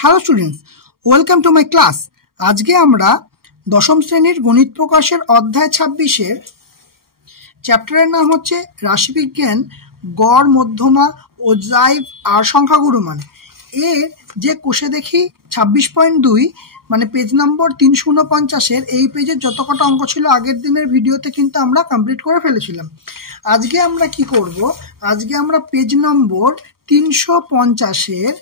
Hello students, welcome to my class. আজকে আমরা দশম শ্রেণীর গণিত প্রকাশের অধ্যায় 26-এর চ্যাপ্টারের নাম হচ্ছে রাশিবিজ্ঞান, গড়, মধ্যমা, ওজাইভ আর সংখ্যাগুরুমান। এর যে কোষে দেখি 26.2 মানে পেজ নম্বর 349-এর এই পেজের যত কটা অঙ্ক ছিল আগের দিনের ভিডিওতে কিন্তু আমরা কমপ্লিট করে ফেলেছিলাম। আজকে আমরা কি করব, আজকে আমরা পেজ নম্বর 350-এর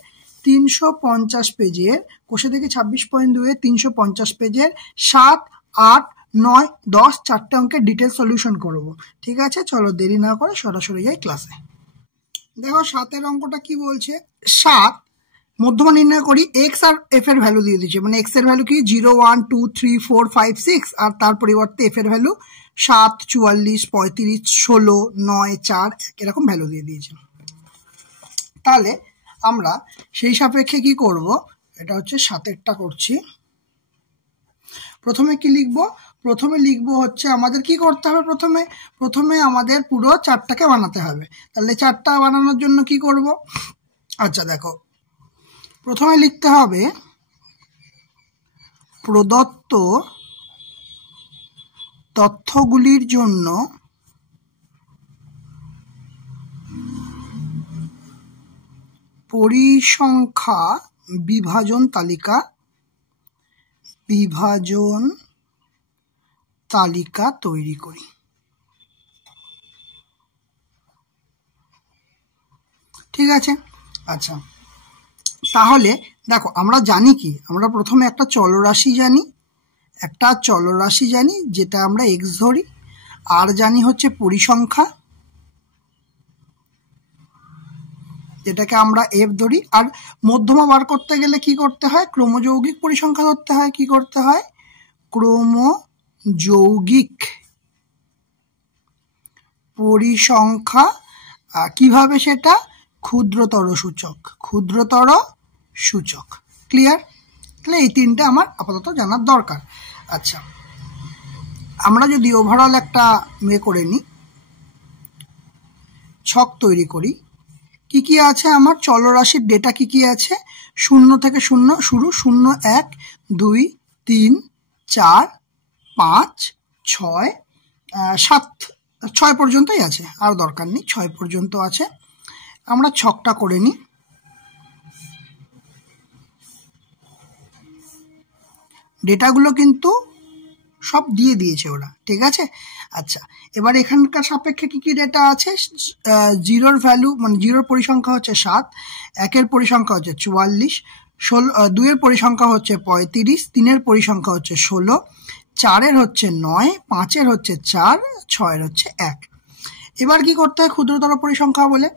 350 পেজের কোষে দেখি 26.2-এর 350 পেজের 7, 8, 9, 10 চারটে অঙ্কের ডিটেল সলিউশন করব। ঠিক আছে, চলো দেরি না করে সরাসরি যাই ক্লাসে। দেখো 7-এর অঙ্কটা কি বলছে। 7 মধ্যমা নির্ণয় করি। এক্স আর এফ এর ভ্যালু দিয়ে দিচ্ছে, মানে এক্স এর ভ্যালু কি 0, 1, 2, 3, 4, 5, 6 আর তার পরিবর্তে এফ এর ভ্যালু 7, 44, 35, 16, 9, 4 এরকম ভ্যালু দিয়ে দিয়েছে। তাহলে আমরা সেই সাপেক্ষে কি করব, এটা হচ্ছে 7-এরটা করছি। প্রথমে কি লিখব, প্রথমে লিখব হচ্ছে আমাদের কি করতে হবে, প্রথমে আমাদের পুরো চারটাকে বানাতে হবে। তাহলে চারটা বানানোর জন্য কি করব, আচ্ছা দেখো প্রথমে লিখতে হবে প্রদত্ত তথ্যগুলির জন্য পরিসংখ্যা বিভাজন তালিকা তৈরি করি। ঠিক আছে, আচ্ছা তাহলে দেখো আমরা জানি কি, আমরা প্রথমে একটা চলরাশি জানি যেটা আমরা এক্স ধরি, আর জানি হচ্ছে পরিসংখ্যা যেটাকে আমরা এফ ধরি, আর মধ্যমা বার করতে গেলে কি করতে হয়, ক্রমযৌগিক পরিসংখ্যা ধরতে হয়। কি করতে হয়, ক্রমযৌগিক পরিসংখ্যা। কিভাবে সেটা, ক্ষুদ্রতর সূচক। ক্লিয়ার? তাহলে এই তিনটে আমার আপাতত জানার দরকার। আচ্ছা আমরা যদি ওভারঅল একটা করে নিই, ছক তৈরি করি। কি কি আছে আমার চলরাশির ডেটা, কি আছে, 0 থেকে 0 শুরু, 0, 1, 2, 3, 4, 5, 6, 7, 6 পর্যন্তই আছে, আর দরকার নেই, 6 পর্যন্ত আছে। আমরা ছকটা করে নিই। ডেটাগুলো কিন্তু সব দিয়ে দিয়েছে ওরা, ঠিক আছে। আচ্ছা এবার এখানকার সাপেক্ষে কি কি ডেটা আছে, 0-র ভ্যালু মানে 0-র পরিসংখ্যা হচ্ছে 7, 1-এর পরিসংখ্যা হচ্ছে 44, 2-এর পরিসংখ্যা হচ্ছে 35, 3-এর পরিসংখ্যা হচ্ছে 16, 4-এর হচ্ছে 9, 5-এর হচ্ছে 4, 6-এর হচ্ছে 1। এবার কি করতে হয়, ক্ষুদ্রতর পরিসংখ্যা বলে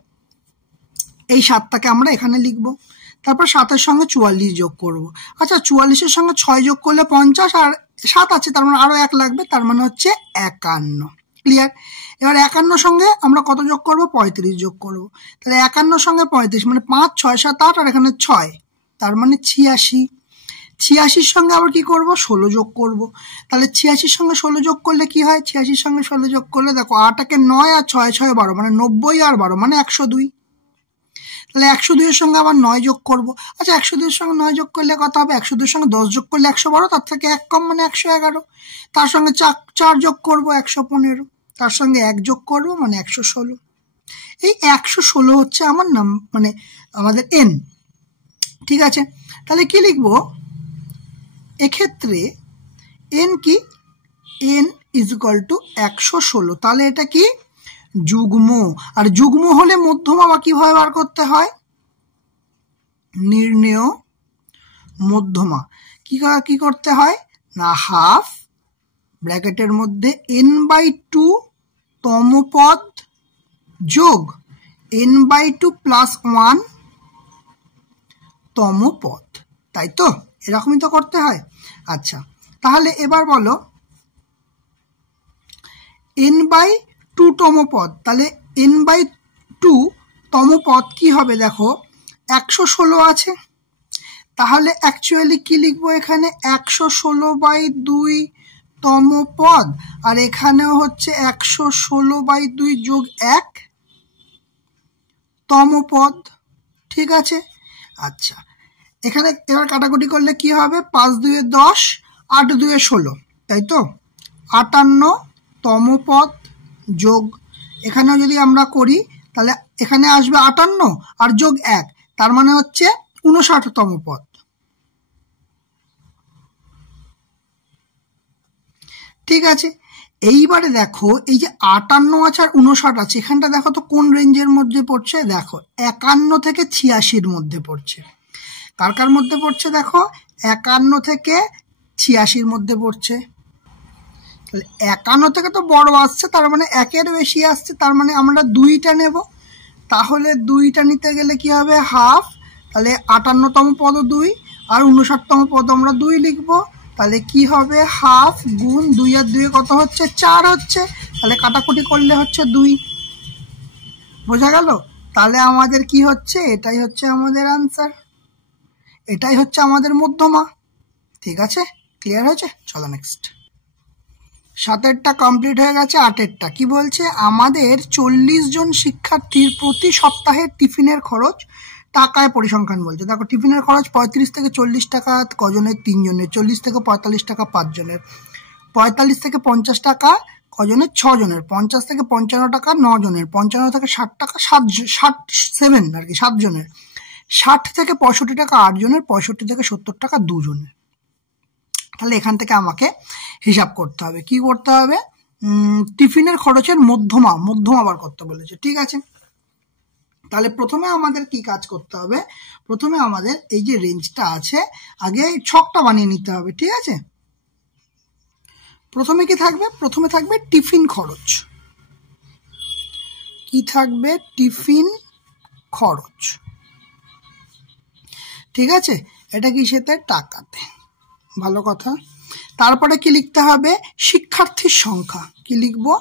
এই 7টাকে আমরা এখানে লিখবো। তারপর 7-এর সঙ্গে 44 যোগ করব। আচ্ছা 44-এর সঙ্গে 6 যোগ করলে 50, আর 7 আছে তার মানে আরো 1 লাগবে, তার মানে হচ্ছে 51। ক্লিয়ার? এবার 51 সঙ্গে আমরা কত যোগ করব, 35 যোগ করব। তাহলে 51 সঙ্গে 35 মানে 5, 6, 7, 8 আর এখানে 6, তার মানে 86। 86-র সঙ্গে আবার কি করব, 16 যোগ করব। তাহলে 86-র সঙ্গে 16 যোগ করলে কি হয়, 86-র সঙ্গে 16 যোগ করলে দেখো 8 × 9 আর 6, 6, 12 মানে 90 আর 12 মানে 102। তাহলে 102-এর সঙ্গে আবার 9 যোগ করব। আচ্ছা 102-এর সঙ্গে 9 যোগ করলে কত হবে, 102-এর সঙ্গে 10 যোগ করলে 112, তার থেকে 1 কম মানে 111। তার সঙ্গে 4 যোগ করব 115, তার সঙ্গে 1 যোগ করব মানে 116। এই 116 হচ্ছে আমার নাম, মানে আমাদের এন। ঠিক আছে, তাহলে কি লিখবো এক্ষেত্রে, এন কি, এন = 116। তাহলে এটা কি যুগ্ম, আর যুগ্ম হলে মধ্যমা বা কিভাবে বার করতে হয়, নির্ণেয় মধ্যমা কি করতে হয় না, হাফ ব্র্যাকেটের মধ্যে n/2 তম পদ যোগ n/2 + 1 তম পদ, তাই তো, এরকমই তো করতে হয়। আচ্ছা তাহলে এবার বলো n/2 তম পদ, তাহলে n/2 তম পদ কি হবে, দেখো 116 আছে, তাহলে অ্যাকচুয়ালি কি লিখবো এখানে, 116/2 তম পদ, আর এখানেও হচ্ছে 116/2 যোগ 1 তম পদ। ঠিক আছে, আচ্ছা এখানে এবার কাটাকুটি করলে কি হবে, 5 2 10, 8 2 16, তাই তো? 58তম পদ যোগ, এখানেও যদি আমরা করি তাহলে এখানে আসবে 58 আর যোগ 1, তার মানে হচ্ছে 59তম পদ। ঠিক আছে, এইবারে দেখো এই যে 58 আছে আর 59 আছে, এখানটা দেখো তো কোন রেঞ্জের মধ্যে পড়ছে, দেখো 51 থেকে 86-র মধ্যে পড়ছে। কার কার মধ্যে পড়ছে দেখো, 51 থেকে 86-র মধ্যে পড়ছে। তাহলে 51 থেকে তো বড় আসছে, তার মানে 1-এর বেশি আসছে, তার মানে আমরা 2টা নেব। তাহলে 2টা নিতে গেলে কি হবে, হাফ, তাহলে 58তম পদ 2 আর 59তম পদ আমরা 2 লিখবো। তাহলে কি হবে, হাফ গুণ 2 আর 2 কত হচ্ছে, 4 হচ্ছে। তাহলে কাটাকুটি করলে হচ্ছে 2, বোঝা গেল? তাহলে আমাদের কি হচ্ছে, এটাই হচ্ছে আমাদের আনসার, এটাই হচ্ছে আমাদের মধ্যমা। ঠিক আছে, ক্লিয়ার হয়েছে? চলো নেক্সট। 7এরটা কমপ্লিট হয়ে গেছে, 8এরটা কি বলছে, আমাদের 40 জন শিক্ষার্থীর প্রতি সপ্তাহের টিফিনের খরচ টাকায় পরিসংখ্যান বলছে। দেখো টিফিনের খরচ 35 থেকে 40 টাকা কজনের, 3 জনের, 40 থেকে 45 টাকা 5 জনের, 45 থেকে 50 টাকা কজনের, 6 জনের, 50 থেকে 55 টাকা 9 জনের, 55 থেকে 60 টাকা 7 আর কি 7 জনের, 60 থেকে 65 টাকা 8 জনের, 65 থেকে 70 টাকা 2 জনের। তাহলে এখান থেকে আমাকে হিসাব করতে হবে, কি করতে হবে, টিফিনের খরচের মধ্যমা বার করতে বলেছে। ঠিক আছে, তাহলে প্রথমে আমাদের কি কাজ করতে হবে, প্রথমে আমাদের এই যে রেঞ্জটা আছে আগে ছকটা বানিয়ে নিতে হবে। ঠিক আছে, প্রথমে কি থাকবে, প্রথমে থাকবে টিফিন খরচ, কি থাকবে, টিফিন খরচ। ঠিক আছে, এটা কি সেটা টাকাতে, ভালো কথা। তারপরে কি লিখতে হবে, শিক্ষার্থীর সংখ্যা, কি লিখবো,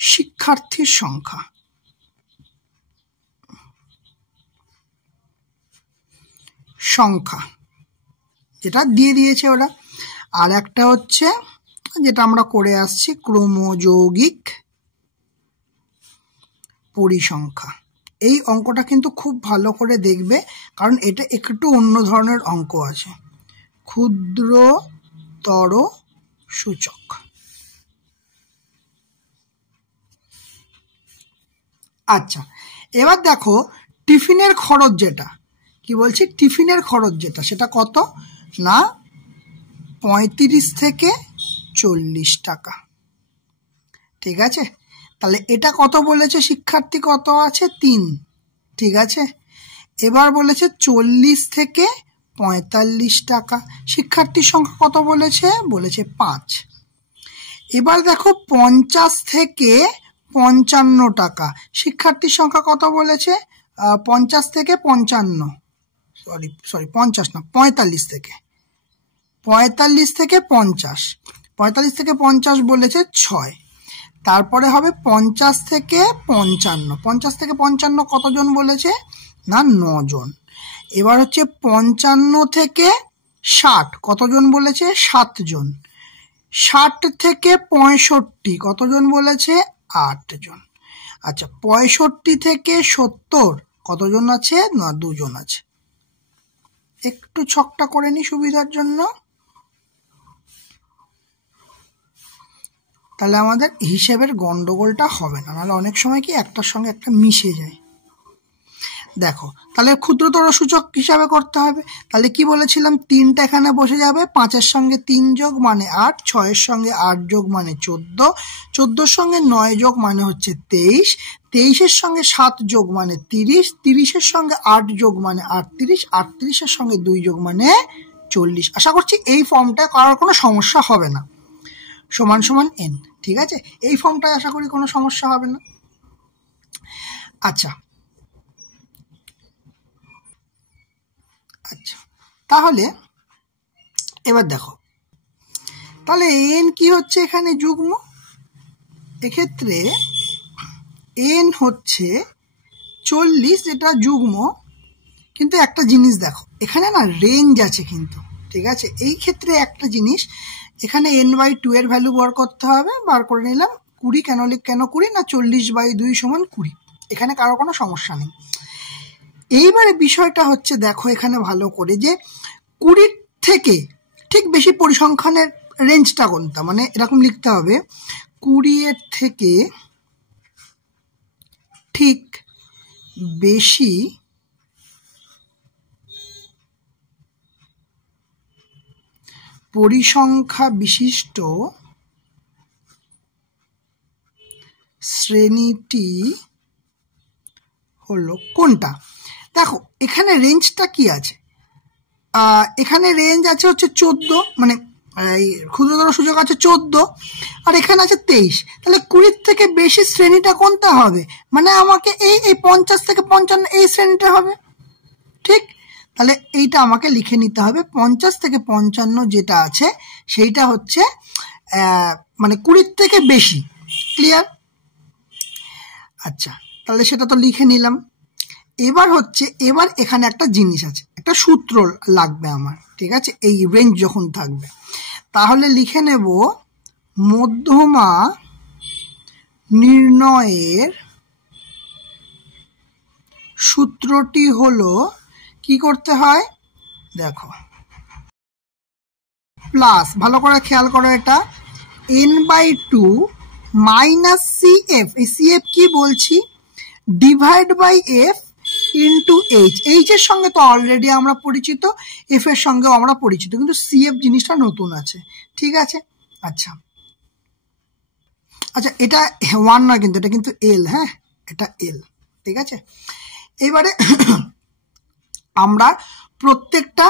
শিক্ষার্থীর সংখ্যা, সংখ্যা যেটা দিয়ে দিয়েছে ওরা। আর একটা হচ্ছে যেটা আমরা করে আসছি, ক্রমযৌগিক পরিসংখ্যা। এই অঙ্কটা কিন্তু খুব ভালো করে দেখবে, কারণ এটা একটু অন্য ধরনের অঙ্ক আছে, ক্ষুদ্রতর সূচক। আচ্ছা, এবার দেখো টিফিনের খরচ যেটা, কি বলছি, টিফিনের খরচ যেটা, সেটা কত না 35 থেকে 40 টাকা। ঠিক আছে, তাহলে এটা কত বলেছে, শিক্ষার্থী কত আছে, 3। ঠিক আছে, এবার বলেছে 40 থেকে 45 টাকা, শিক্ষার্থীর সংখ্যা কত বলেছে, বলেছে 5। এবার দেখো 50 থেকে 55 টাকা, শিক্ষার্থীর সংখ্যা কত বলেছে, 50 থেকে 55, সরি 50 না, 45 থেকে 50, 45 থেকে 50 বলেছে 6। তারপরে হবে 50 থেকে 55, 50 থেকে 55 কতজন বলেছে না 9 জন। এবার হচ্ছে 55 থেকে 60 কতজন বলেছে, 7 জন। 60 থেকে 65 কতজন বলেছে, 8 জন। আচ্ছা, 65 থেকে 70 কতজন আছে, না 2 জন আছে। একটু ছকটা করে নি সুবিধার জন্য, তাহলে আমাদের হিসেবের গন্ডগোলটা হবে না, নাহলে অনেক সময় কি একটার সঙ্গে একটা মিশে যায়। দেখো তাহলে ক্ষুদ্রতর সূচক হিসাবে করতে হবে, তাহলে কি বলেছিলাম, 3টা এখানে বসে যাবে, 5-এর সঙ্গে 3 যোগ মানে 8, 6-এর সঙ্গে 8 যোগ মানে 14, 14-এর সঙ্গে 9 যোগ মানে হচ্ছে 23, 23-এর সঙ্গে 7 যোগ মানে 30, 30-এর সঙ্গে 8 যোগ মানে 38, 38-এর সঙ্গে 2 যোগ মানে 40। আশা করছি এই ফর্মটা করার কোনো সমস্যা হবে না, সমান সমান n। ঠিক আছে, এই ফর্মটায় আশা করি কোনো সমস্যা হবে না। আচ্ছা আচ্ছা, তাহলে এবার দেখো, তাহলে n কি হচ্ছে এখানে যুগ্ম, এক্ষেত্রে n হচ্ছে 40 যেটা যুগ্ম, কিন্তু একটা জিনিস দেখো এখানে না রেঞ্জ আছে কিন্তু। ঠিক আছে, এই ক্ষেত্রে একটা জিনিস, এখানে n/2 এর ভ্যালু বার করতে হবে, বার করে নিলাম 20, কেন 20 না 40/2 = 20, এখানে কারো কোনো সমস্যা নেই। এইবারে বিষয়টা হচ্ছে, দেখো এখানে ভালো করে, যে 20 থেকে ঠিক বেশি পরিসংখ্যানের রেঞ্জটা কোনটা, মানে এরকম লিখতে হবে 20 থেকে ঠিক বেশি পরিসংখ্যা বিশিষ্ট শ্রেণীটি হলো কোনটা। দেখো এখানে রেঞ্জটা কি আছে, এখানে রেঞ্জ আছে হচ্ছে 14, মানে ক্ষুদ্রতর সূচক আছে 14, আর এখানে আছে 23। তাহলে 20 থেকে বেশি শ্রেণীটা কোনটা হবে, মানে আমাকে এই 50 থেকে 55 এই শ্রেণীটা হবে, ঠিক। তাহলে এইটা আমাকে লিখে নিতে হবে, 50 থেকে 55 যেটা আছে সেইটা হচ্ছে মানে 20 থেকে বেশি। ক্লিয়ার? আচ্ছা, তাহলে সেটা তো লিখে নিলাম। এবার হচ্ছে, এবার এখানে একটা জিনিস আছে, একটা সূত্র লাগবে আমার, ঠিক আছে, এই রেঞ্জ যখন থাকবে। তাহলে লিখে নেব মধ্যমা নির্ণয়ের সূত্রটি হলো, কি করতে হয় দেখো, প্লাস, ভালো করে খেয়াল করো, এটা n/2 মাইনাস CF, এই CF কি বলছি, divide by F into H। H এর সঙ্গে তো অলরেডি আমরা পরিচিত, F এর সঙ্গেও আমরা পরিচিত, কিন্তু CF জিনিসটা নতুন আছে, ঠিক আছে। আচ্ছা আচ্ছা, এটা 1 না, কিন্তু এটা কিন্তু L, হ্যাঁ এটা L, ঠিক আছে। এবারে আমরা প্রত্যেকটা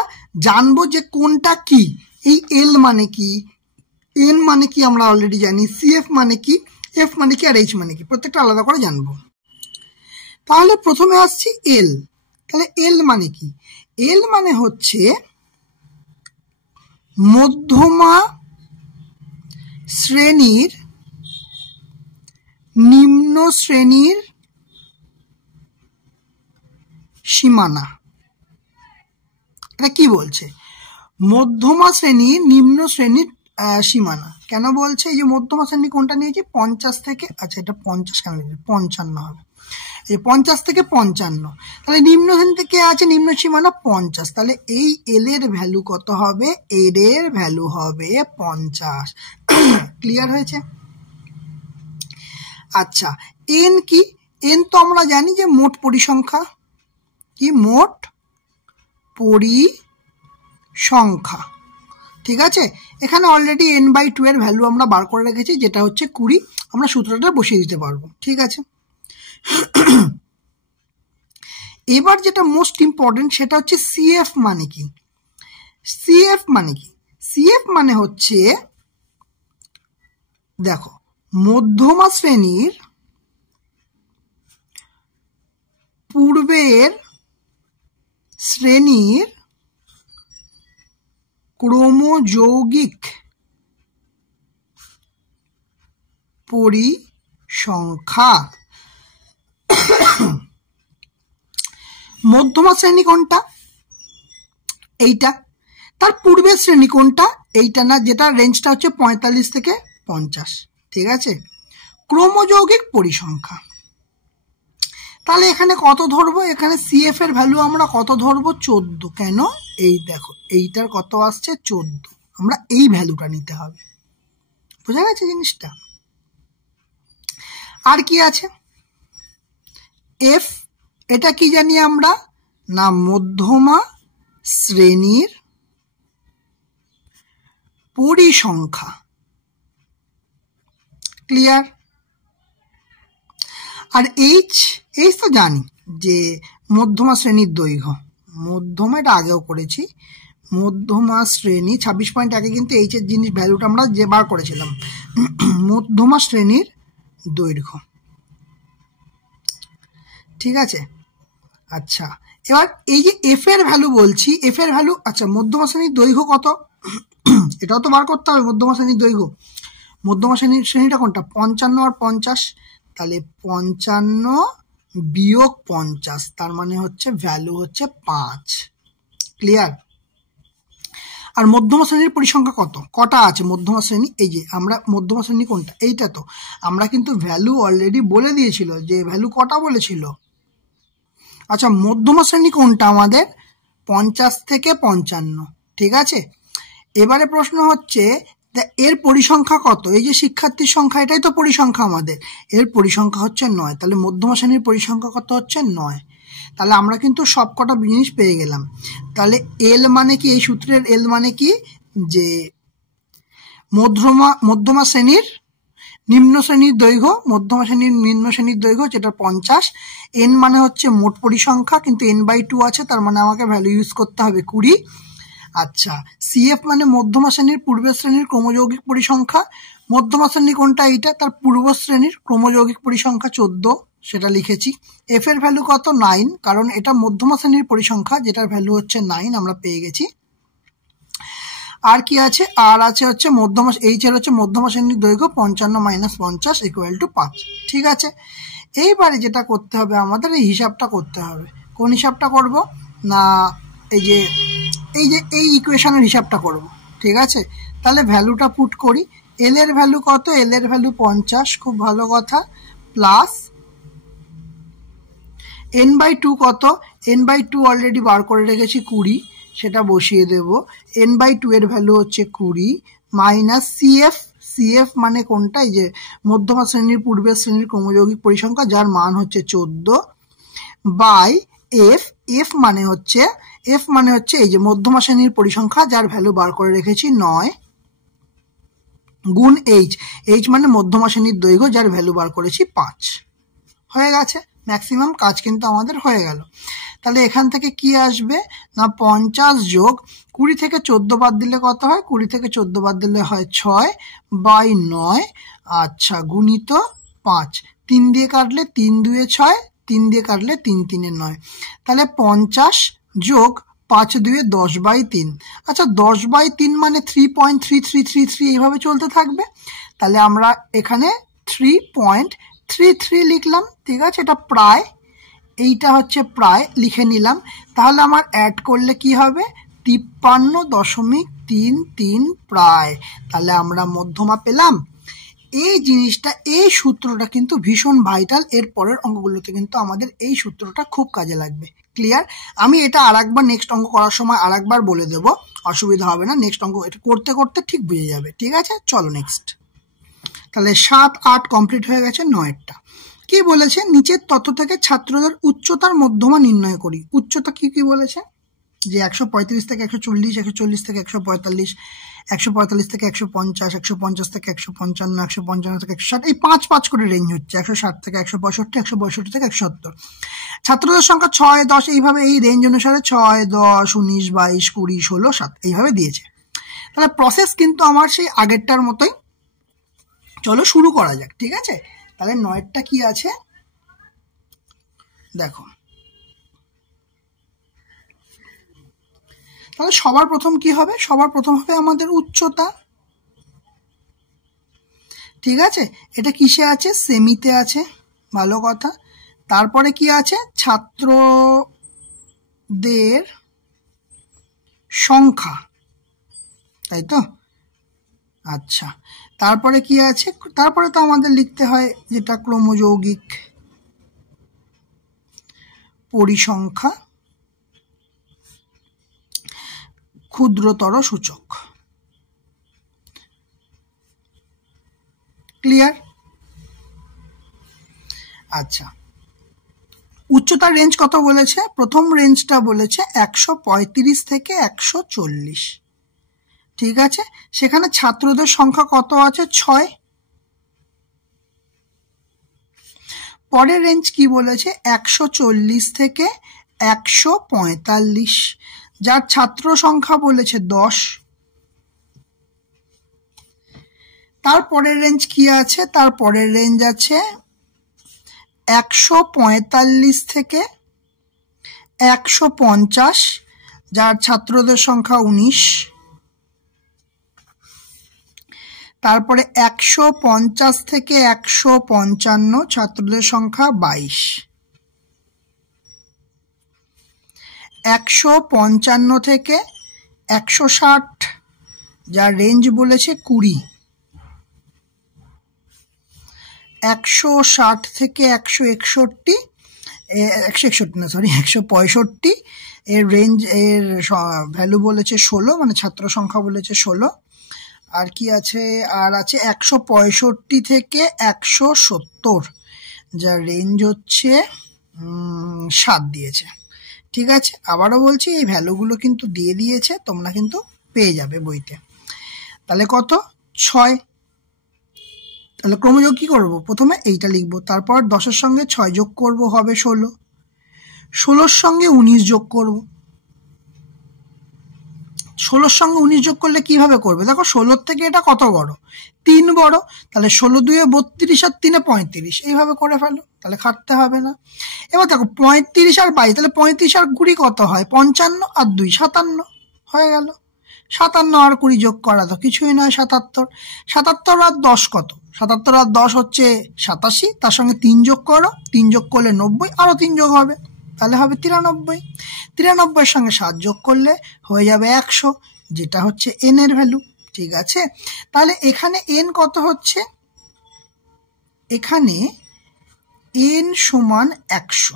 জানবো যে কোনটা কি। এই L মানে কি, N মানে কি আমরা অলরেডি জানি, CF মানে কি, F মানে কি, আর H মানে কি, প্রত্যেকটা আলাদা করে জানবো। তাহলে প্রথমে আসছি L। তাহলে L মানে কি, L মানে হচ্ছে মধ্যমা শ্রেণীর নিম্ন শ্রেণীর সীমানা। এটা কি বলছে, মধ্যমা শ্রেণীর নিম্ন শ্রেণীর সীমানা। কেন বলছে, এই যে মধ্যমা শ্রেণী কোনটা নিয়েছি, 50 থেকে, আচ্ছা এটা 50 কেন, 55 হবে, এই 50 থেকে 55। তাহলে নিম্ন শ্রেণী থেকে আছে নিম্ন সীমানা 50, তাহলে এই L এর ভ্যালু কত হবে, L এর ভ্যালু হবে 50। ক্লিয়ার হয়েছে? আচ্ছা, N কি, N তো আমরা জানি যে মোট পরিসংখ্যা, কি মোট পরিসংখ্যা, ঠিক আছে। এখানে অলরেডি n/2 এর ভ্যালু আমরা বার করে রেখেছি, যেটা হচ্ছে 20, আমরা সূত্রটা বসিয়ে দিতে পারবো, ঠিক আছে। এবার যেটা মোস্ট ইম্পর্টেন্ট সেটা হচ্ছে CF মানে কি। CF মানে কি, CF মানে হচ্ছে, দেখো মধ্যমা শ্রেণীর পূর্বের শ্রেণীর ক্রমযৌগিক পরিসংখ্যা। মধ্যমা শ্রেণী কোনটা, এইটা। তার পূর্বের শ্রেণী কোনটা, এইটা না, যেটা রেঞ্জটা হচ্ছে 45 থেকে 50, ঠিক আছে। ক্রমযৌগিক পরিসংখ্যা, তাহলে এখানে কত ধরবো, এখানে CF এর ভ্যালু আমরা কত ধরবো, 14। কেন, এই দেখো এইটার কত আসছে 14, আমরা এই ভ্যালুটা নিতে হবে, বোঝা গেছে জিনিসটা। আর কি আছে, F, এটা কি জানি আমরা, না মধ্যমা শ্রেণীর পরিসংখ্যা। ক্লিয়ার? আর H তো জানি যে মধ্যমা শ্রেণীর দৈর্ঘ্য, মধ্যমা, এটা আগেও করেছি, মধ্যমা শ্রেণী 26.1 কিন্তু H এর জিনিস ভ্যালুটা আমরা যে বার করেছিলাম, মধ্যমা শ্রেণীর দৈর্ঘ্য, ঠিক আছে। আচ্ছা, এবার এই যে F এর ভ্যালু বলছি, F এর ভ্যালু, আচ্ছা মধ্যমা শ্রেণীর দৈর্ঘ্য কত, এটাও তো বার করতে হবে। মধ্যমা শ্রেণীর দৈর্ঘ্য, মধ্যমা শ্রেণীটা কোনটা, 55 আর 50, তাহলে 55 বিয়োগ 50, তার মানে হচ্ছে ভ্যালু হচ্ছে 5। ক্লিয়ার? আর মধ্যমা শ্রেণীর পরিসংখ্যা কটা আছে মধ্যমা শ্রেণী, এই যে আমরা মধ্যমা শ্রেণী কোনটা, এইটা তো আমরা কিন্তু ভ্যালু অলরেডি বলে দিয়েছিল, যে ভ্যালু কটা বলেছিল, আচ্ছা, মধ্যমা শ্রেণী কোনটা আমাদের? 50 থেকে 55, ঠিক আছে। এবারে প্রশ্ন হচ্ছে এর পরিসংখ্যা কত? এই যে শিক্ষার্থীর সংখ্যা, এটাই তো পরিসংখ্যা আমাদের, এর পরিসংখ্যা হচ্ছে 9। তাহলে মধ্যমা শ্রেণীর পরিসংখ্যা কত হচ্ছে? 9। তাহলে আমরা কিন্তু সবকটা জিনিস পেয়ে গেলাম। তাহলে এল মানে কি, এই সূত্রের এল মানে কি, যে মধ্যমা শ্রেণীর নিম্ন শ্রেণীর দৈর্ঘ্য, মধ্যমা শ্রেণীর নিম্ন শ্রেণীর দৈর্ঘ্য যেটা 50। এন মানে হচ্ছে মোট পরিসংখ্যা, কিন্তু n/2 আছে, তার মানে আমাকে ভ্যালু ইউজ করতে হবে 20। আচ্ছা, সিএফ মানে মধ্যমা শ্রেণীর পূর্বের শ্রেণীর ক্রমযৌগিক পরিসংখ্যা। মধ্যমা শ্রেণী কোনটা? এইটা, তার পূর্ব শ্রেণীর ক্রমযৌগিক পরিসংখ্যা 14, সেটা লিখেছি। এফ এর ভ্যালু কত? 9, কারণ এটা মধ্যমা শ্রেণীর পরিসংখ্যা, যেটার ভ্যালু হচ্ছে 9, আমরা পেয়ে গেছি। আর কি আছে? আর আছে হচ্ছে মধ্যমা, এইচ এর হচ্ছে মধ্যমা শ্রেণীর দৈর্ঘ্য 55 - 50 = 5, ঠিক আছে। এইবারে যেটা করতে হবে আমাদের, এই হিসাবটা করতে হবে। কোন হিসাবটা করব না, এই ইকুয়েশনের হিসাবটা করব, ঠিক আছে। তাহলে ভ্যালুটা পুট করি। এল এর ভ্যালু কত? এল এর ভ্যালু 50, খুব ভালো কথা, প্লাস n/2 কত? n/2 অলরেডি বার করে রেখেছি 20, সেটা বসিয়ে দেব। n/2 এর ভ্যালু হচ্ছে 20, মাইনাস সিএফ। সিএফ মানে কোনটা? এই যে মধ্যমা শ্রেণীর পূর্বের শ্রেণীর ক্রমযৌগিক পরিসংখ্যা, যার মান হচ্ছে 14, বাই এফ। এফ মানে হচ্ছে এই যে মধ্যমা শ্রেণীর পরিসংখ্যা, যার ভ্যালু বার করে রেখেছি 9, গুণ এইচ। এইচ মানে মধ্যমা শ্রেণীর দৈর্ঘ্য, যার ভ্যালু বার করেছি 5। হয়ে গেছে, ম্যাক্সিমাম কাজ কিন্তু আমাদের হয়ে গেল। তাহলে এখান থেকে কি আসবে না, 50 যোগ 20 থেকে 14 বাদ দিলে কত হয়? 20 থেকে 14 বাদ দিলে হয় 6/9। আচ্ছা, গুণিত 5, 3 দিয়ে কাটলে 3 × 2 = 6, 3 দিয়ে কাটলে 3 × 3 = 9। তাহলে 50 যোগ 5 × 2 = 10/3। আচ্ছা, 10/3 মানে 3.3333 এইভাবে চলতে থাকবে। তাহলে আমরা এখানে 3.33 লিখলাম, ঠিক আছে। এটা প্রায়, এইটা হচ্ছে প্রায় লিখে নিলাম। তাহলে আমার অ্যাড করলে কি হবে? 53.33 প্রায়। তাহলে আমরা মধ্যমা পেলাম। এই জিনিসটা, এই সূত্রটা কিন্তু ভীষণ ভাইটাল। এর পরের অঙ্কগুলোতে কিন্তু আমাদের এই সূত্রটা খুব কাজে লাগবে। ক্লিয়ার? আমি এটা আরেকবার নেক্সট অঙ্ক করার সময় আরেকবার বলে দেব, অসুবিধা হবে না। নেক্সট অঙ্ক এটা করতে করতে ঠিক বুঝে যাবে, ঠিক আছে। চলো নেক্সট। তাহলে 7, 8 কমপ্লিট হয়ে গেছে। 9টা কি বলেছে? নিচের তথ্য থেকে ছাত্রদের উচ্চতার মধ্যমা নির্ণয় করি। উচ্চতা কি কি বলেছে? যে 135 থেকে 140, 140 থেকে 145, 145 থেকে 150, 150 থেকে 155, 155 থেকে 160, এই 5 করে রেঞ্জ হচ্ছে। 160 থেকে 165, 165 থেকে 170। ছাত্রদের সংখ্যা 6, 10, এইভাবে এই রেঞ্জ অনুসারে 6, 10, 19, 22, 20, 16, 7 এইভাবে দিয়েছে। তাহলে প্রসেস কিন্তু আমার সেই আগেরটার মতোই। চলো শুরু করা যাক, ঠিক আছে। তাহলে 9টা কি আছে দেখো। তাহলে সবার প্রথম কি হবে? সবার প্রথম হবে আমাদের উচ্চতা, ঠিক আছে। এটা কিসে আছে? সেমিতে আছে, ভালো কথা। তারপরে কি আছে? ছাত্রদের সংখ্যা, তাই তো? আচ্ছা, তারপরে কি আছে? তারপরে তো আমাদের লিখতে হয় যেটা ক্রমযৌগিক পরিসংখ্যা, ক্ষুদ্রতর সূচক। ক্লিয়ার? আচ্ছা, উচ্চতার রেঞ্জ কত বলেছে? প্রথম রেঞ্জটা বলেছে 135 থেকে 140, ঠিক আছে। সেখানে ছাত্রদের সংখ্যা কত আছে? 6। পরের রেঞ্জ কি বলেছে? 140 থেকে 145, যার ছাত্র সংখ্যা বলেছে 10। তারপরের রেঞ্জ কি আছে? তারপরের রেঞ্জ আছে 145 থেকে 150, যার ছাত্রদের সংখ্যা 19। তারপরে 150 থেকে 155, ছাত্রদের সংখ্যা 22। 155 থেকে 160, যার রেঞ্জ বলেছে 20। 160 থেকে 161, 161 না সরি 165, এর রেঞ্জ এর ভ্যালু বলেছে 16, মানে ছাত্র সংখ্যা বলেছে 16। আর কি আছে, আর আছে 165 থেকে 170, যার রেঞ্জ হচ্ছে 7 দিয়েছে। ঠিক আছে, আবারও বলছি এই ভ্যালুগুলো কিন্তু দিয়ে দিয়েছে, তোমরা কিন্তু পেয়ে যাবে বইতে। তাহলে কত, 6। তাহলে ক্রমযোগ কি করব, প্রথমে এইটা লিখব, তারপর 10-এর সঙ্গে 6 যোগ করব, হবে 16। 16-র সঙ্গে 19 যোগ করব। 16-র সঙ্গে 19 যোগ করলে কিভাবে করবে, দেখো 16-র থেকে এটা কত বড়, 3 বড়, তাহলে 16 2 32 আর 3 35, এইভাবে করে ফেলো, তাহলে খাটতে হবে না। এবার দেখো 35 আর 22, তাহলে 35 আর 20 কত হয়, 55, আর 2 57, হয়ে গেল। 57 আর 20 যোগ করা তো কিছুই নয়, 77। 77 আর 10 কত, 77 আর 10 হচ্ছে 87, তার সঙ্গে 3 যোগ করো, 3 যোগ করলে 90, আরও 3 যোগ হবে, তাহলে হবে 93। 93-এর সঙ্গে 7 যোগ করলে হয়ে যাবে 100, যেটা হচ্ছে n এর ভ্যালু। ঠিক আছে, তাহলে এখানে n কত হচ্ছে, এখানে n সমান 100।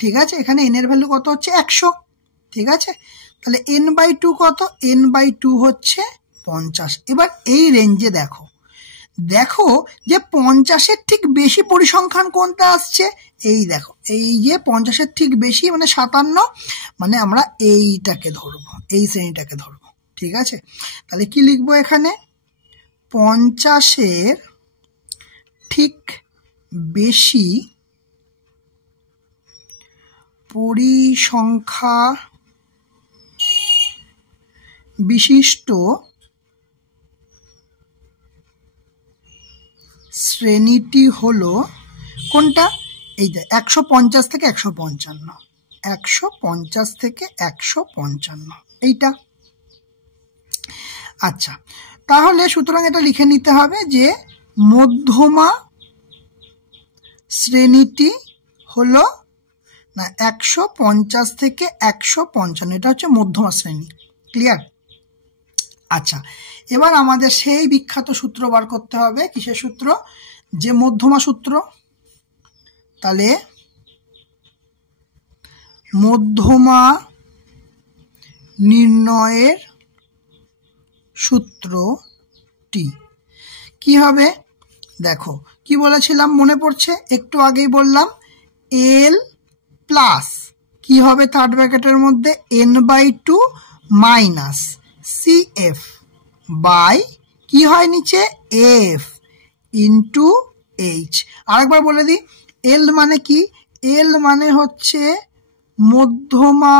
ঠিক আছে, এখানে n এর ভ্যালু কত হচ্ছে 100। ঠিক আছে, তাহলে n/2 কত, n/2 হচ্ছে 50। এবার এই রেঞ্জে দেখো যে 50-এর ঠিক বেশি পরিসংখ্যান কোনটা আসছে, এই দেখো, এই যে 50-এর ঠিক বেশি মানে 57, মানে আমরা এইটাকে ধরবো, এই শ্রেণীটাকে ধরবো। ঠিক আছে, তাহলে কি লিখবো এখানে, 50-এর ঠিক বেশি পরিসংখ্যা বিশিষ্ট শ্রেণীটি হলো কোনটা, এইটা 150 থেকে 155, 150 থেকে 155 এইটা। আচ্ছা, তাহলে সুতরাং এটা লিখে নিতে হবে যে মধ্যমা শ্রেণীটি হলো না 150 থেকে 155, এটা হচ্ছে মধ্যমা শ্রেণী। ক্লিয়ার? আচ্ছা, এবার আমাদের সেই বিখ্যাত সূত্র বার করতে হবে, কিসের সূত্র, যে মধ্যমা সূত্র। তাহলে মধ্যমা নির্ণয়ের সূত্রটি কি হবে, দেখো কি বলেছিলাম মনে পড়ছে, একটু আগেই বললাম, এল প্লাস কি হবে থার্ড ব্র্যাকেটের মধ্যে, n/2 মাইনাস CF বাই কি হয় নিচে F ইন্টু H। আরেকবার বলে দিই, এল মানে কি, এল মানে হচ্ছে মধ্যমা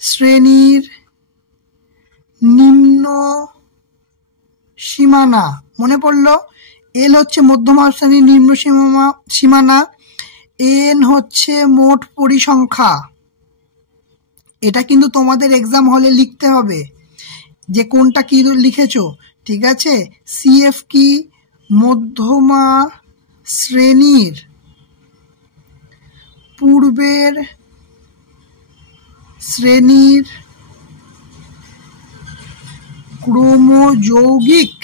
শ্রেণীর নিম্ন সীমানা। মনে পড়লো, এল হচ্ছে মধ্যমা শ্রেণীর নিম্ন সীমানা, এন হচ্ছে মোট পরিসংখ্যা। এটা কিন্তু তোমাদের এক্সাম হলে লিখতে হবে যে কোনটা কি লিখেছো। ঠিক আছে, CF কি, মধ্যমা শ্রেণীর পূর্বের শ্রেণীর ক্রমযৌগিক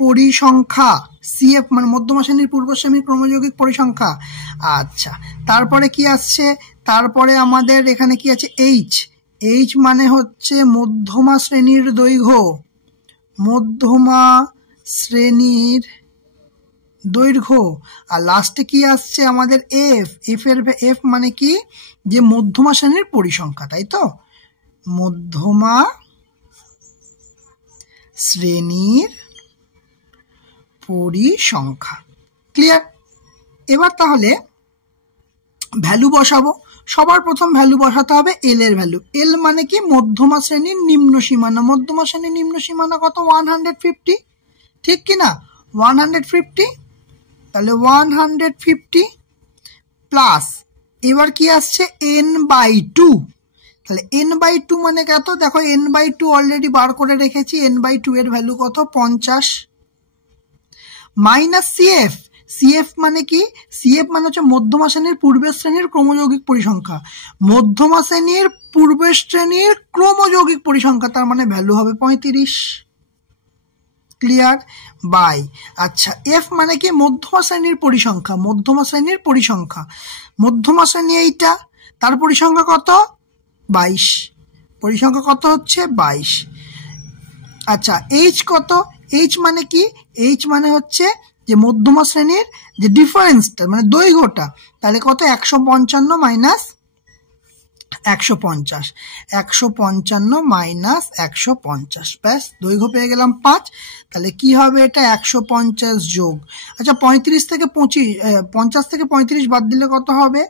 পরিসংখ্যা। CF মানে মধ্যমা শ্রেণীর পূর্ব শ্রেণীর ক্রমযৌগিক পরিসংখ্যা। আচ্ছা, তারপরে কি আসছে, তারপরে আমাদের এখানে কি আছে, H মানে হচ্ছে মধ্যমা শ্রেণীর দৈর্ঘ্য, মধ্যমা শ্রেণীর দৈর্ঘ্য। আর লাস্টে কি আসছে আমাদের F মানে কি, যে মধ্যমা শ্রেণীর পরিসংখ্যা, তাই তো, মধ্যমা শ্রেণীর পরিসংখ্যা। ক্লিয়ার? এবার তাহলে ভ্যালু বসাবো। সবার প্রথম ভ্যালু বসাতে হবে এল এর ভ্যালু। এল মানে কি, মধ্যমা শ্রেণীর নিম্ন সীমানা। মধ্যমা শ্রেণীর নিম্ন সীমানা কত, 150, ঠিক কি না, 150। তাহলে 150 প্লাস এবার কি আসছে n/2। তাহলে n/2 মানে কত, দেখো n/2 অলরেডি বার করে রেখেছি, n/2 এর ভ্যালু কত, 50, মাইনাস CF মানে কি, CF মানে হচ্ছে মধ্যমা শ্রেণীর পূর্বের শ্রেণীর ক্রমযৌগিক পরিসংখ্যা। মধ্যমা শ্রেণীর পূর্বের শ্রেণীর ক্রমযৌগিক পরিসংখ্যা, তার মানে ভ্যালু হবে 35। Clear, by. আচ্ছা, এফ মানে কি? মধ্যমা শ্রেণীর পরিসংখ্যা, মধ্যমা শ্রেণীর পরিসংখ্যা, মধ্যমা শ্রেণী এইটা, তার পরিসংখ্যা কত? 22, পরিসংখ্যা কত হচ্ছে? 22। আচ্ছা, এইচ কত? এইচ মানে কি? এইচ মানে হচ্ছে যে মধ্যমা শ্রেণীর যে ডিফারেন্সটা মানে দৈর্ঘ্যটা, তাহলে কত? 155 মাইনাস 150, 155 মাইনাস 150, ব্যাস দৈর্ঘ্য পেয়ে গেলাম 5। তাহলে কি হবে এটা? 150 যোগ, আচ্ছা 35 থেকে 25, 50 থেকে 35 বাদ দিলে কত হবে?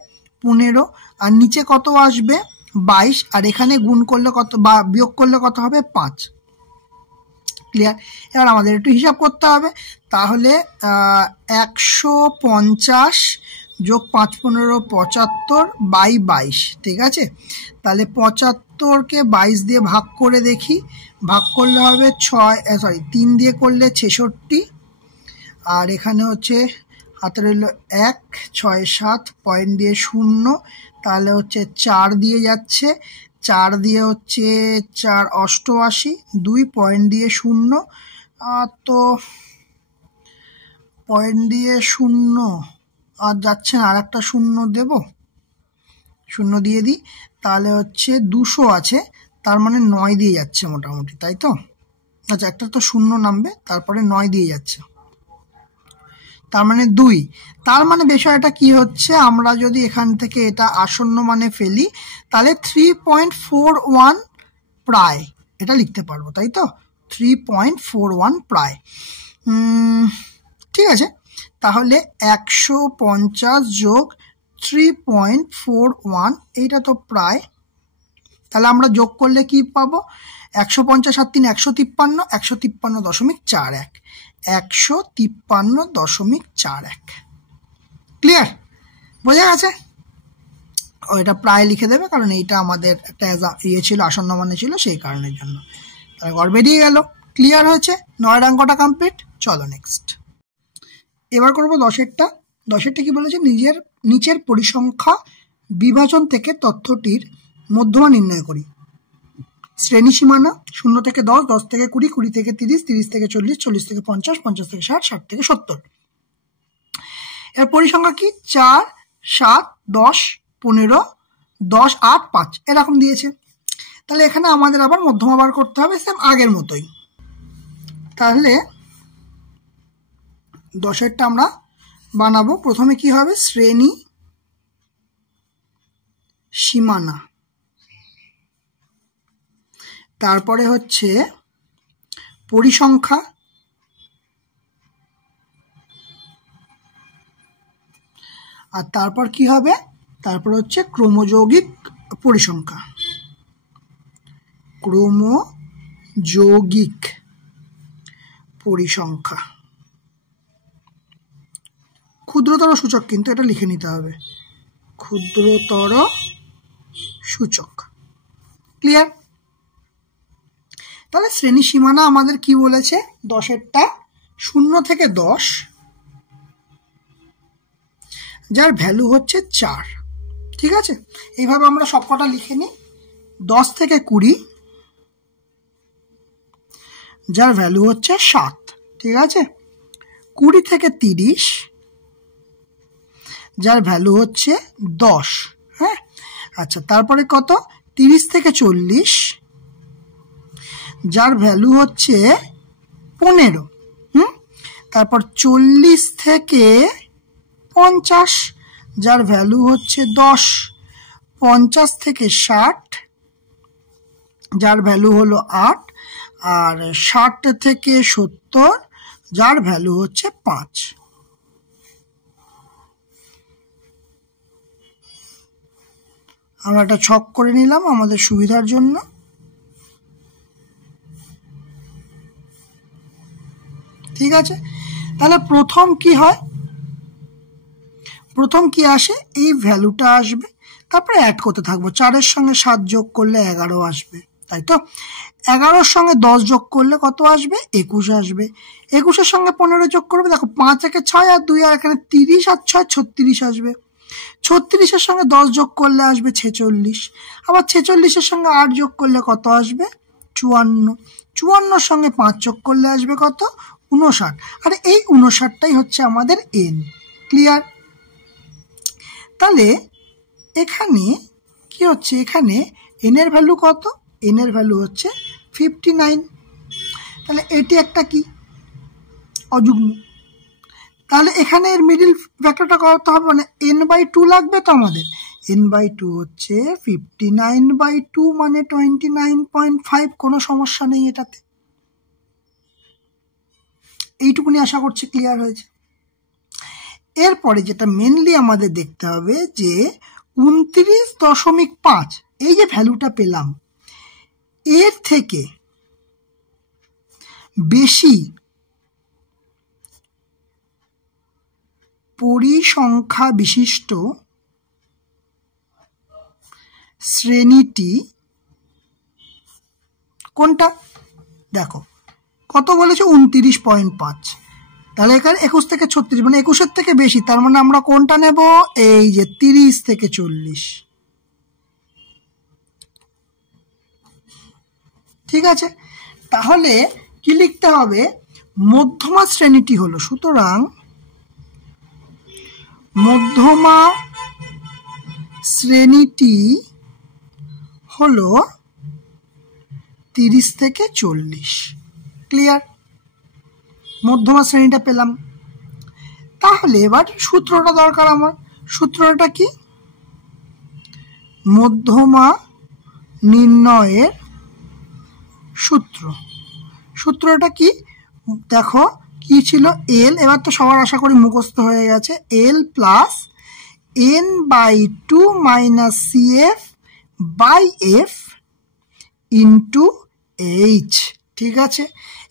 15, আর নিচে কত আসবে? 22, আর এখানে গুণ করলে কত বা বিয়োগ করলে কত হবে? 5। ক্লিয়ার? এবার আমাদের একটু হিসাব করতে হবে। তাহলে 150 যোগ 5 15 75 বাই 22, ঠিক আছে? তাহলে 75কে 22 দিয়ে ভাগ করে দেখি, ভাগ করলে হবে 3 দিয়ে করলে 66, আর এখানে হচ্ছে হাতে রইল 1, 6 7 পয়েন্ট দিয়ে 0, তাহলে হচ্ছে 4 দিয়ে যাচ্ছে, 4 দিয়ে হচ্ছে 4 88, 2 পয়েন্ট দিয়ে 0, তো পয়েন্ট দিয়ে 0 আর যাচ্ছে না, আর একটা 0 দেব, 0 দিয়ে দিই, তাহলে হচ্ছে 200 আছে, তার মানে 9 দিয়ে যাচ্ছে মোটামুটি, তাই তো? আচ্ছা, একটা তো 0 নামবে, তারপরে 9 দিয়ে যাচ্ছে, তার মানে 2। তার মানে বিষয়টা কি হচ্ছে? আমরা যদি এখান থেকে এটা আসন্ন মানে ফেলি, তাহলে 3.41 প্রায় এটা লিখতে পারবো, তাই তো? 3.41 প্রায়। ঠিক আছে, তাহলে 150 যোগ 3.41, এইটা তো প্রায়। তাহলে আমরা যোগ করলে কি পাবো? 150 আর 3 153, 153.41, 153.41। ক্লিয়ার? বোঝা গেছে? এটা প্রায় লিখে দেবে, কারণ এইটা আমাদের একটা ইয়ে ছিল, আসন্ন মানে ছিল, সেই কারণের জন্য। তাহলে ঘর বেরিয়ে গেল। ক্লিয়ার হয়েছে? 9 অঙ্কটা কমপ্লিট। চলো নেক্সট। এবার করবো 10-এরটা। 10-এরটা কি বলেছে? নিচের পরিসংখ্যা বিভাজন থেকে তথ্যটির মধ্যমা নির্ণয় করি। শ্রেণী সীমানা 0 থেকে 10, 10 থেকে 20, 20 থেকে 30, 30 থেকে 40, 40 থেকে 50, 50 থেকে 60, 60 থেকে 70। এর পরিসংখ্যা কি? 4, 7, 10, 15, 10, 8, 5 এরকম দিয়েছে। তাহলে এখানে আমাদের আবার মধ্যমা বার করতে হবে, সেম আগের মতোই। তাহলে 10-এরটা আমরা বানাবো। প্রথমে কি হবে? শ্রেণী সীমানা, তারপরে হচ্ছে পরিসংখ্যা, আর তারপর কি হবে? তারপর হচ্ছে ক্রমযৌগিক পরিসংখ্যা, ক্রমযৌগিক পরিসংখ্যা। ক্ষুদ্রতর সূচক, কিন্তু এটা লিখে নিতে হবে, ক্ষুদ্রতর সূচক। ক্লিয়ার? তাহলে শ্রেণী সীমানা আমাদের কি বলেছে? 10-এরটা 0 থেকে 10, যার ভ্যালু হচ্ছে 4। ঠিক আছে, এইভাবে আমরা সবকটা লিখে নিই। 10 থেকে 20, যার ভ্যালু হচ্ছে 7। ঠিক আছে, 20 থেকে 30, যার ভ্যালু হচ্ছে 10। হ্যাঁ, আচ্ছা, তারপরে কত? 30 থেকে 40, যার ভ্যালু হচ্ছে 15। তারপর 40 থেকে 50, যার ভ্যালু হচ্ছে 10। 50 থেকে 60, যার ভ্যালু হলো 8, আর 60 থেকে 70, যার ভ্যালু হচ্ছে 5। আমরা একটা ছক করে নিলাম আমাদের সুবিধার জন্য। ঠিক আছে, তাহলে প্রথম কি হয়? প্রথম কি আসে? এই ভ্যালুটা আসবে, তারপরে অ্যাড করতে থাকবো। 4-এর সঙ্গে 7 যোগ করলে 11 আসবে, তাই তো? 11-র সঙ্গে 10 যোগ করলে কত আসবে? 21 আসবে। 21-এর সঙ্গে 15 যোগ করবে, দেখো 5 একে 6 আর 2 আর এখানে 30 আর 6 36 আসবে। 36-এর সঙ্গে 10 যোগ করলে আসবে 46, আবার 46-এর সঙ্গে 8 যোগ করলে কত আসবে? 54, 54 সঙ্গে 5 যোগ করলে আসবে কত? 59। আর এই 59টাই হচ্ছে আমাদের n। ক্লিয়ার? তাহলে এখানে কি হচ্ছে, এখানে n এর ভ্যালু কত? n এর ভ্যালু হচ্ছে 59। তাহলে এটি একটা কি? অযুগ্ম। তাহলে এখানে এর মিডিল ভেক্টরটা কত হবে, মানে n/2 লাগবে তো আমাদের। n/2 হচ্ছে 59/2 মানে 29.5। কোনো সমস্যা নেই এটাতে। এইটুকুনি আশা করছি ক্লিয়ার হয়েছে। এরপরে যেটা মেনলি আমাদের দেখতে হবে যে 29.5 এই যে ভ্যালুটা পেলাম, এর থেকে বেশি পরিসংখ্যা বিশিষ্ট শ্রেণীটি কোনটা? দেখো কত বলেছে, 29.5। তাহলে এখানে 21 থেকে 36 মানে 21-এর থেকে বেশি, তার মানে আমরা কোনটা নেব? এই যে 30 থেকে 40। ঠিক আছে, তাহলে কি লিখতে হবে? মধ্যমা শ্রেণীটি হলো, সুতরাং মধ্যমা শ্রেণীটি হলো 30 থেকে 40। ক্লিয়ার? মধ্যমা শ্রেণীটা পেলাম। তাহলে এবার সূত্রটা দরকার আমার। সূত্রটা কি? মধ্যমা নির্ণয়ের সূত্র। সূত্রটা কি দেখো, কি ছিল? এল, এবার তো সবার আশা করি মুখস্থ হয়ে গেছে। L plus n/2 minus CF by F into H। ঠিক আছে,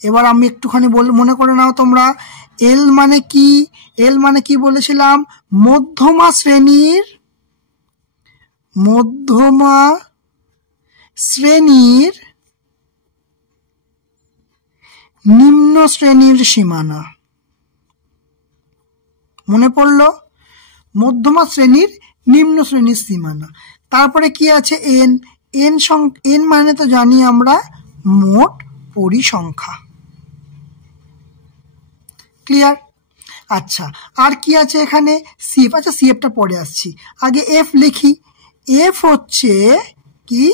এবার আমি একটুখানি মনে করে নাও তোমরা, এল মানে কি? এল মানে কি বলেছিলাম? মধ্যমা শ্রেণীর নিম্ন শ্রেণীর সীমানা। মনে পড়লো? মধ্যমা শ্রেণীর নিম্ন শ্রেণীর সীমানা। তারপরে কি আছে? এন। এন মানে তো জানি আমরা মোট পরিসংখ্যা। ক্লিয়ার? আচ্ছা, আর কি আছে এখানে? সিএফ। আচ্ছা, সিএফটা পরে আসছি, আগে এফ লিখি। এফ হচ্ছে কি?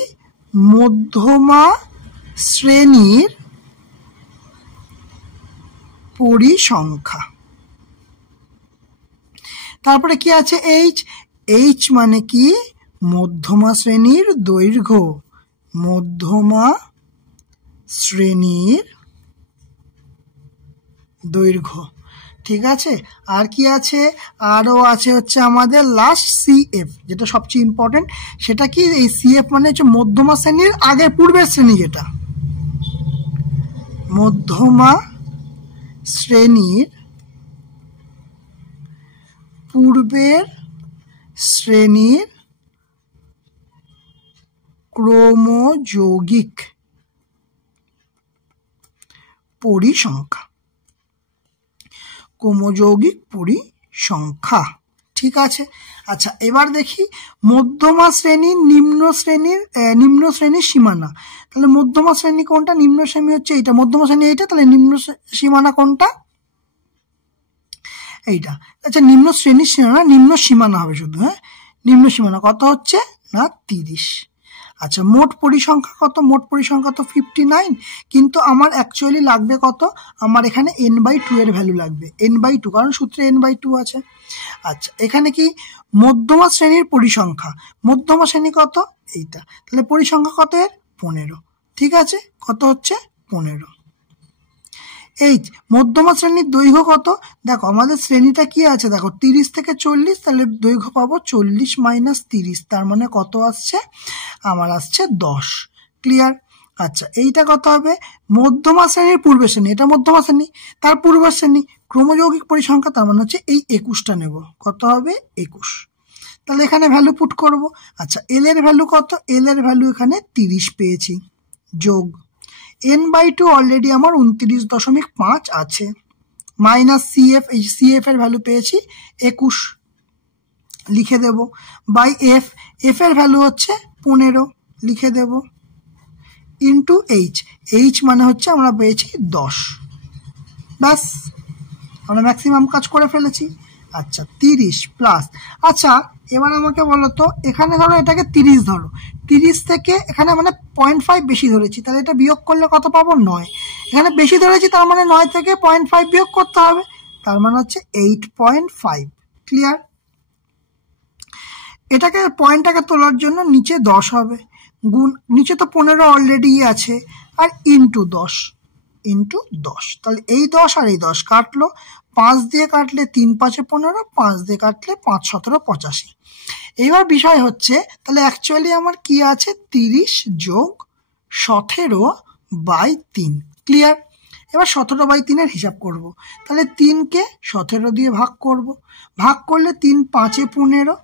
মধ্যমা শ্রেণীর পরিসংখ্যা। তারপরে কি আছে? এইচ। এইচ মানে কি? মধ্যমা শ্রেণীর দৈর্ঘ্য। মধ্যমা শ্রেণীর দৈর্ঘ্য। ঠিক আছে, আর কি আছে? আরও আছে হচ্ছে আমাদের লাস্ট সিএফ, যেটা সবচেয়ে ইম্পর্টেন্ট। সেটা কি? এই সিএফ মানে হচ্ছে মধ্যমা শ্রেণীর আগের পূর্বের শ্রেণী, যেটা মধ্যমা শ্রেণীর পূর্বের শ্রেণীর ক্রমযৌগিক পরিসংখ্যা। ক্রমযৌগিক পরিসংখ্যা। ঠিক আছে, আচ্ছা এবার দেখি মধ্যমা শ্রেণীর নিম্ন শ্রেণীর সীমানা। তাহলে মধ্যমা শ্রেণী কোনটা? নিম্ন শ্রেণী হচ্ছে এইটা, মধ্যমা শ্রেণী এইটা, তাহলে নিম্ন সীমানা কোনটা? এইটা। আচ্ছা, নিম্ন শ্রেণীর সীমানা, নিম্ন সীমানা হবে শুধু। হ্যাঁ, নিম্ন সীমানা কত হচ্ছে না? 30। আচ্ছা, মোট পরিসংখ্যা কত? মোট পরিসংখ্যা তো 59, কিন্তু আমার অ্যাকচুয়ালি লাগবে কত? আমার এখানে n/2 এর ভ্যালু লাগবে। n/2, কারণ সূত্রে n/2 আছে। আচ্ছা, এখানে কি? মধ্যমা শ্রেণীর পরিসংখ্যা। মধ্যমা শ্রেণী কত? এইটা। তাহলে পরিসংখ্যা কত এর? 15। ঠিক আছে, কত হচ্ছে? 15। এই মধ্যমা শ্রেণীর দৈর্ঘ্য কত? দেখো আমাদের শ্রেণীটা কি আছে, দেখো 30 থেকে 40, তাহলে দৈর্ঘ্য পাবো 40 মাইনাস 30, তার মানে কত আসছে? আমার আসছে 10। ক্লিয়ার? আচ্ছা, এইটা কত হবে? মধ্যমা শ্রেণীর পূর্বের শ্রেণী, এটা মধ্যমা শ্রেণী, তার পূর্বের শ্রেণী ক্রমযৌগিক পরিসংখ্যা, তার মানে হচ্ছে এই 21টা নেব। কত হবে? 21। তাহলে এখানে ভ্যালু পুট করব। আচ্ছা, এল এর ভ্যালু কত? এল এর ভ্যালু এখানে 30 পেয়েছি, যোগ n/2 অলরেডি আমার 29.5 আছে, মাইনাস সিএফ, এই সিএফ এর ভ্যালু পেয়েছি 21, লিখে দেব, বাই এফ, এফ এর ভ্যালু হচ্ছে 15, লিখে দেব, ইন্টু এইচ, এইচ মানে হচ্ছে আমরা পেয়েছি 10। ব্যাস, আমরা ম্যাক্সিমাম কাজ করে ফেলেছি। আচ্ছা 30 প্লাস, আচ্ছা এবার আমাকে বলো তো, এখানে ধরো এটাকে 30 ধরো, 30 থেকে এখানে মানে 0.5 বেশি ধরেছি, তাহলে এটা বিয়োগ করলে কত পাবো? 9। এখানে বেশি ধরেছি, তার মানে 9 থেকে 0.5 বিয়োগ করতে হবে, তার মানে হচ্ছে 8.5। ক্লিয়ার? এটাকে পয়েন্টটাকে তোলার জন্য নিচে 10 হবে, গুণ নিচে তো 15 অলরেডি আছে, আর ইন্টু 10, ইন্টু 10, তাহলে এই 10 আর এই 10 কাটলো, 5 দিয়ে কাটলে 3 5 15, 5 দিয়ে কাটলে 5 17 85। এইবার বিষয় হচ্ছে, তাহলে অ্যাকচুয়ালি আমার কি আছে? 30 যোগ 17/3। ক্লিয়ার? এবার 17/3 হিসাব করব, তাহলে 3কে 17 দিয়ে ভাগ করব, ভাগ করলে 3 5 15,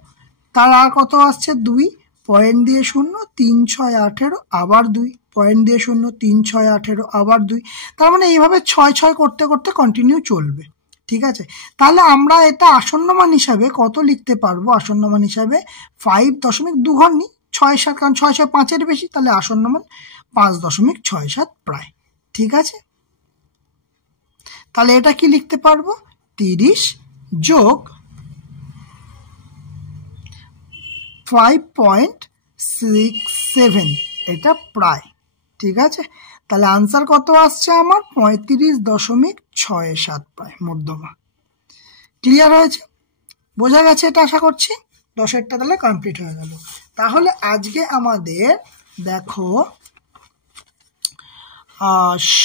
তার আর কত আসছে? 2, পয়েন্ট দিয়ে 0, 3 6 18, আবার 2, পয়েন্ট দিয়ে 0, 3 6 18, আবার 2, তার মানে এইভাবে 6 6 করতে করতে কন্টিনিউ চলবে। ঠিক আছে, তাহলে আমরা এটা আসন্ন মান হিসাবে কত লিখতে পারবো? আসন্ন মান হিসাবে 5.2 ঘর নি, 6 7, কারণ 6 6 5-এর বেশি, তাহলে আসন্ন মান 5.67 প্রায়। ঠিক আছে, তাহলে এটা কি লিখতে পারবো? 30 যোগ 5.67, এটা প্রায়। ঠিক আছে, তাহলে আনসার কত আসছে আমার? 35.67 প্রায়, মধ্যমা। ক্লিয়ার হয়েছে? বোঝা গেছে এটা আশা করছি। 10-এরটা তাহলে কমপ্লিট হয়ে গেল। তাহলে আজকে আমাদের দেখো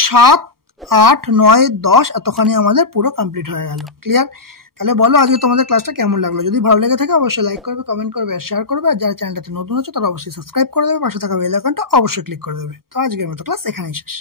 7 8 9 10 এতখানি আমাদের পুরো কমপ্লিট হয়ে গেল। ক্লিয়ার? তাহলে বলো আজকে তোমাদের ক্লাসটা কেমন লাগলো? যদি ভালো লেগে থাকে অবশ্যই লাইক করবে, কমেন্ট করবে আর শেয়ার করবে, আর যারা চ্যানেলটাতে নতুন হচ্ছে তারা অবশ্যই সাবস্ক্রাইব করে দেবে, পাশে থাকা বেল আইকনটা অবশ্যই ক্লিক করে দেবে। তো আজকের মতো ক্লাস এখানেই শেষ।